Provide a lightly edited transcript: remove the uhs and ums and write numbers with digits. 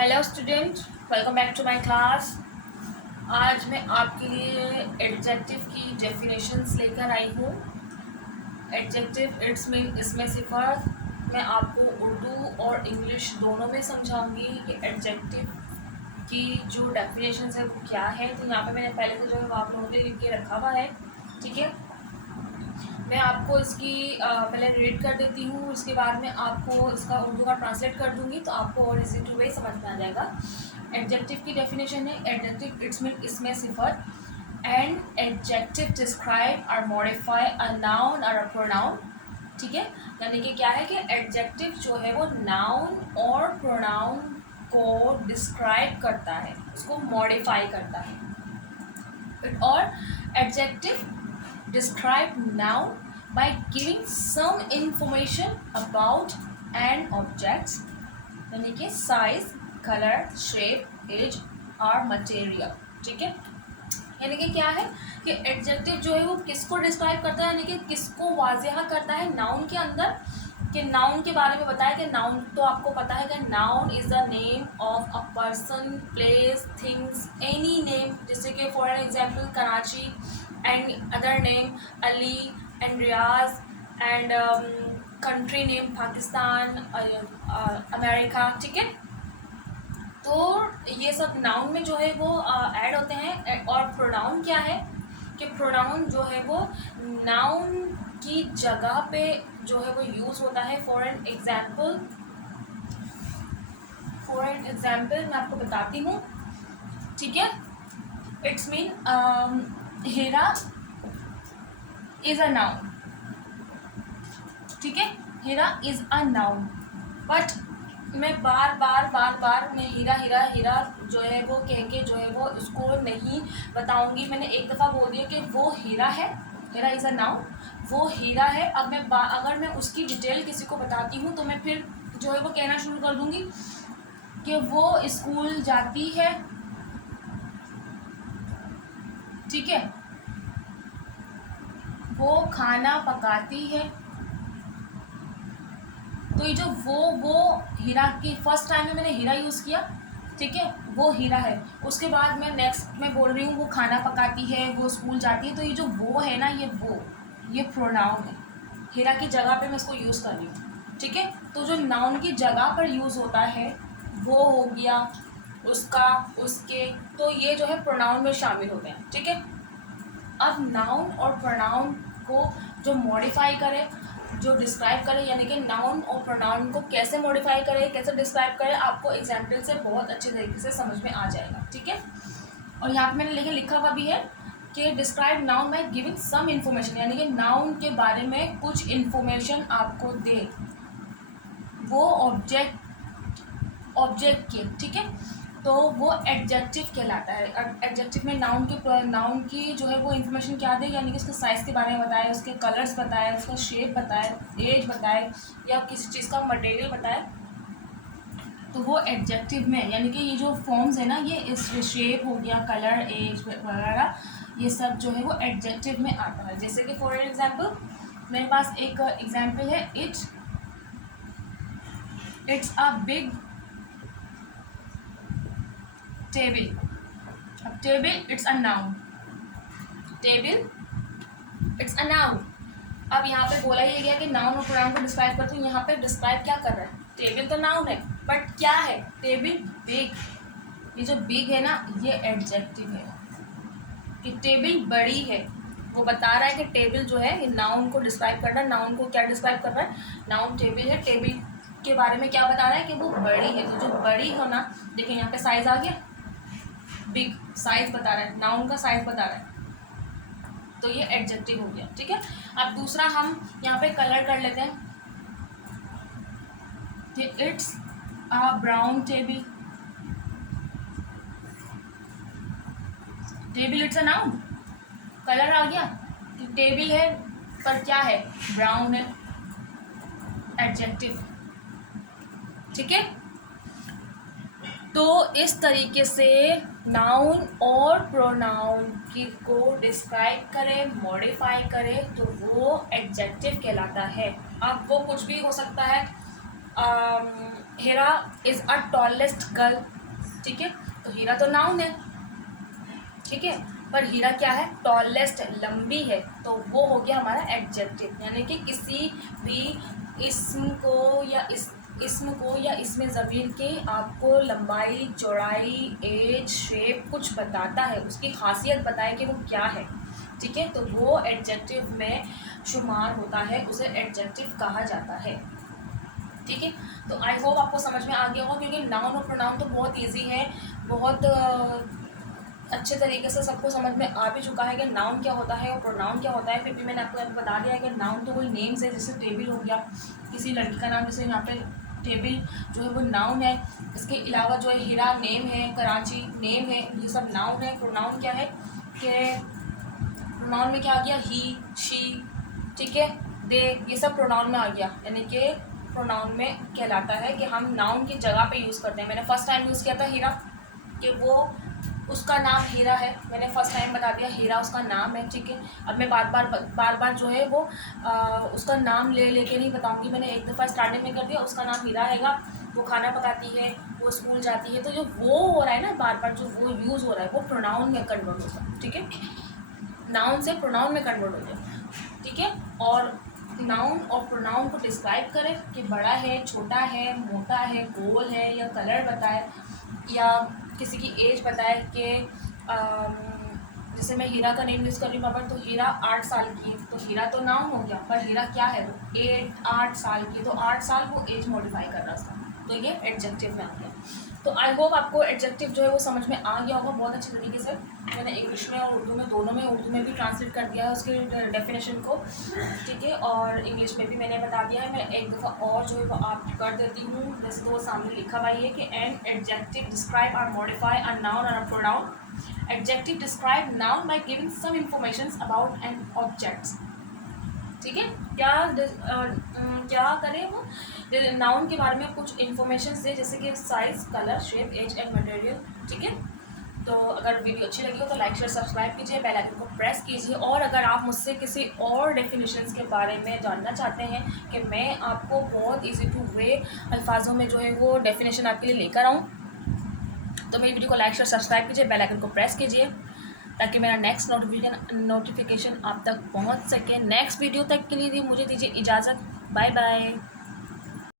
Hello student, welcome back to my class. आज मैं आपके लिए एडजेक्टिव की डेफिनेशंस लेकर आई हूँ। एडजेक्टिव इसमें सिर्फ मैं आपको उर्दू और इंग्लिश दोनों में समझाऊंगी कि एडजेक्टिव की जो डेफिनेशंस है वो क्या है। तो यहाँ पे मैंने पहले से जो है वो आप लोगों के लिख के रखा हुआ है, ठीक है। मैं आपको इसकी पहले रीड कर देती हूँ, उसके बाद में आपको इसका उर्दू का ट्रांसलेट कर दूँगी तो आपको और इजी टू वे समझ में आ जाएगा। एडजेक्टिव की डेफिनेशन है, एडजेक्टिव इसमें सिफर एंड एडजेक्टिव डिस्क्राइब और मॉडिफाई अ नाउन और अ प्रोनाउन, ठीक है। यानी कि क्या है कि एडजेक्टिव जो है वो नाउन और प्रोनाउन को डिस्क्राइब करता है, उसको मॉडिफाई करता है। और adjective describe noun by giving some information about an object, यानी कि साइज, कलर, शेप, एज और मटेरियल, ठीक है। यानी कि क्या है कि एडजेक्टिव जो है वो किसको डिस्क्राइब करता है, यानी कि किसको वाज़ेह करता है नाउन के अंदर, कि नाउन के बारे में बताया कि नाउन तो आपको पता है कि noun is the name of a person, place, things, any name. जैसे कि for example Karachi and other name Ali and Riyaz and country name Pakistan, America, ठीक है। तो ये सब नाउन में जो है वो ऐड होते हैं। और प्रोनाउन क्या है कि प्रोनाउन जो है वो नाउन की जगह पे जो है वो यूज़ होता है। फॉर एन एग्जाम्पल मैं आपको बताती हूँ, ठीक है। It's mean heera is a noun, ठीक है। Heera is a noun, but मैं बार मैं हीरा जो है वो कह के जो है वो उसको नहीं बताऊंगी। मैंने एक दफ़ा बोल दिया कि वो हीरा है, हीरा इज़ अ नाउन, वो हीरा है। अब मैं अगर मैं उसकी डिटेल किसी को बताती हूँ तो मैं फिर जो है वो कहना शुरू कर दूँगी कि वो स्कूल जाती है, ठीक है, वो खाना पकाती है। तो ये जो वो हीरा की फर्स्ट टाइम में मैंने हीरा यूज़ किया, ठीक है, वो हीरा है। उसके बाद मैं नेक्स्ट में बोल रही हूँ वो खाना पकाती है, वो स्कूल जाती है। तो ये जो वो है ना, ये प्रोनाउन है, हीरा की जगह पे मैं इसको यूज़ कर रही हूँ, ठीक है। तो जो नाउन की जगह पर यूज़ होता है वो हो गया, उसका, उसके, तो ये जो है प्रोनाउन में शामिल होते हैं, ठीक है। अब नाउन और प्रोनाउन को जो मॉडिफाई करे, जो डिस्क्राइब करे, यानी कि नाउन और प्रोनाउन को कैसे मॉडिफाई करे, कैसे डिस्क्राइब करे, आपको एग्जाम्पल से बहुत अच्छे तरीके से समझ में आ जाएगा, ठीक है। और यहाँ पे मैंने लिखा हुआ भी है कि describe noun by giving some information, यानी कि नाउन के बारे में कुछ इन्फॉर्मेशन आपको दे वो ऑब्जेक्ट के, ठीक है। तो वो एडजेक्टिव कहलाता है। एडजेक्टिव में नाउन की जो है वो इन्फॉर्मेशन क्या दे, यानी कि उसके साइज़ के बारे में बताए, उसके कलर्स बताए, उसका शेप बताए, एज बताए, या किसी चीज़ का मटेरियल बताए। तो वो एडजेक्टिव में, यानी कि ये जो फॉर्म्स है ना, ये इस शेप हो गया, कलर, एज वगैरह, ये सब जो है वो एडजेक्टिव में आता है। जैसे कि फॉर एग्जाम्पल मेरे पास एक एग्जाम्पल है, इट्स अ बिग टेबल। अब table it's a noun, table it's a noun. अब यहाँ पे बोला ही गया कि नाउन और प्रोनाउन को डिस्क्राइब करते हैं। यहाँ पे डिस्क्राइब क्या कर रहा है, टेबल तो नाउन है, बट क्या है, टेबल बिग। ये जो बिग है ना, ये एडजेक्टिव है कि टेबल बड़ी है। वो बता रहा है कि टेबल जो है ये नाउन को डिस्क्राइब कर रहा है। नाउन को क्या डिस्क्राइब कर रहा है, नाउन टेबल है, टेबल के बारे में क्या बता रहा है कि वो बड़ी है। तो जो बड़ी हो ना, देखिए यहाँ पे साइज आ गया, बिग साइज बता रहा है, नाउन का साइज बता रहा है, तो ये एडजेक्टिव हो गया, ठीक है। अब दूसरा हम यहाँ पे कलर कर लेते हैं कि it's a brown table. Table it's a noun, colour आ गया, टेबल है पर क्या है, ब्राउन है, एडजेक्टिव, ठीक है। तो इस तरीके से नाउन और प्रोनाउन की को डिस्क्राइब करें, मॉडिफाई करें तो वो एडजेक्टिव कहलाता है। अब वो कुछ भी हो सकता है, heera is a tallest girl, ठीक है। तो हीरा तो नाउन है, ठीक है, पर हीरा क्या है, टॉलेस्ट, लंबी है, तो वो हो गया हमारा एडजेक्टिव। यानी कि किसी भी इसम को या इसमें ज़मीर के आपको लंबाई, चौड़ाई, एज, शेप कुछ बताता है, उसकी खासियत बताए कि वो क्या है, ठीक है, तो वो एडजेक्टिव में शुमार होता है, उसे एडजेक्टिव कहा जाता है, ठीक है। तो आई होप आपको समझ में आ गया होगा, क्योंकि नाउन और प्रोनाउन तो बहुत ईजी है, बहुत अच्छे तरीके से सबको समझ में आ भी चुका है कि नाउन क्या होता है और प्रोनाउन क्या होता है। फिर भी मैंने आपको बता दिया है कि नाउन तो कोई नेम्स है, जैसे टेबल हो गया, किसी लड़की का नाम, जैसे यहाँ पे टेबल जो है वो नाउन है। इसके अलावा जो है हीरा नेम है, कराची नेम है, ये सब नाउन है। प्रोनाउन क्या है कि प्रोनाउन में क्या आ गया, ही, शी, ठीक है, दे, ये सब प्रोनाउन में आ गया। यानी कि प्रोनाउन में कहलाता है कि हम नाउन की जगह पे यूज़ करते हैं। मैंने फर्स्ट टाइम यूज़ किया था हीरा, कि वो उसका नाम हीरा है, मैंने फर्स्ट टाइम बता दिया हीरा उसका नाम है, ठीक है। अब मैं बार बार जो है वो उसका नाम ले लेके नहीं बताऊंगी। मैंने एक दफ़ा स्टार्टिंग में कर दिया, उसका नाम हीरा हैगा, वो खाना पकाती है, वो स्कूल जाती है, तो जो वो हो रहा है ना बार बार, जो वो यूज़ हो रहा है, वो प्रोनाउन में कन्वर्ट होता है, ठीक है, नाउन से प्रोनाउन में कन्वर्ट हो गया, ठीक है। और नाउन और प्रोनाउन को डिस्क्राइब करें कि बड़ा है, छोटा है, मोटा है, गोल है, या कलर बताए, या किसी की एज बताए कि जैसे मैं हीरा का नेम यूज़ कर रही हूँ पापा, तो हीरा 8 साल की है, तो हीरा तो नाउन हो गया, पर हीरा क्या है, वो 8 साल की, तो 8 साल वो एज मॉडिफाई कर रहा था, तो ये एडजेक्टिव में आ गया। तो आई होप आपको एडजेक्टिव जो है वो समझ में आ गया होगा बहुत अच्छे तरीके से। मैंने इंग्लिश में और उर्दू में, दोनों में, उर्दू में भी ट्रांसलेट कर दिया है उसके डेफिनेशन को, ठीक है, और इंग्लिश में भी मैंने बता दिया है। मैं एक दफ़ा और जो है वो आप कर देती हूँ, जैसे तो वो सामने लिखा हुआ है कि एन एडजेक्टिव डिस्क्राइब और मॉडिफाई अ नाउन और a pronoun. Adjective describe noun by giving some information about an objects, ठीक है। क्या करें वो, नाउन के बारे में कुछ इन्फॉर्मेशन दे, जैसे कि size, colour, shape, age and material, ठीक है। तो अगर वीडियो अच्छी लगी हो तो लाइक, शेयर, सब्सक्राइब कीजिए, बेल आइकन को प्रेस कीजिए। और अगर आप मुझसे किसी और डेफिनेशंस के बारे में जानना चाहते हैं कि मैं आपको बहुत इजी टू वे अल्फाजों में जो है वो डेफिनेशन आपके लिए लेकर आऊँ, तो मेरी वीडियो को लाइक, शेयर, सब्सक्राइब कीजिए, बेल आइकन को प्रेस कीजिए, ताकि मेरा नेक्स्ट नोटिफिकेशन आप तक पहुंच सके। नेक्स्ट वीडियो तक के लिए मुझे दीजिए इजाज़त। Bye bye.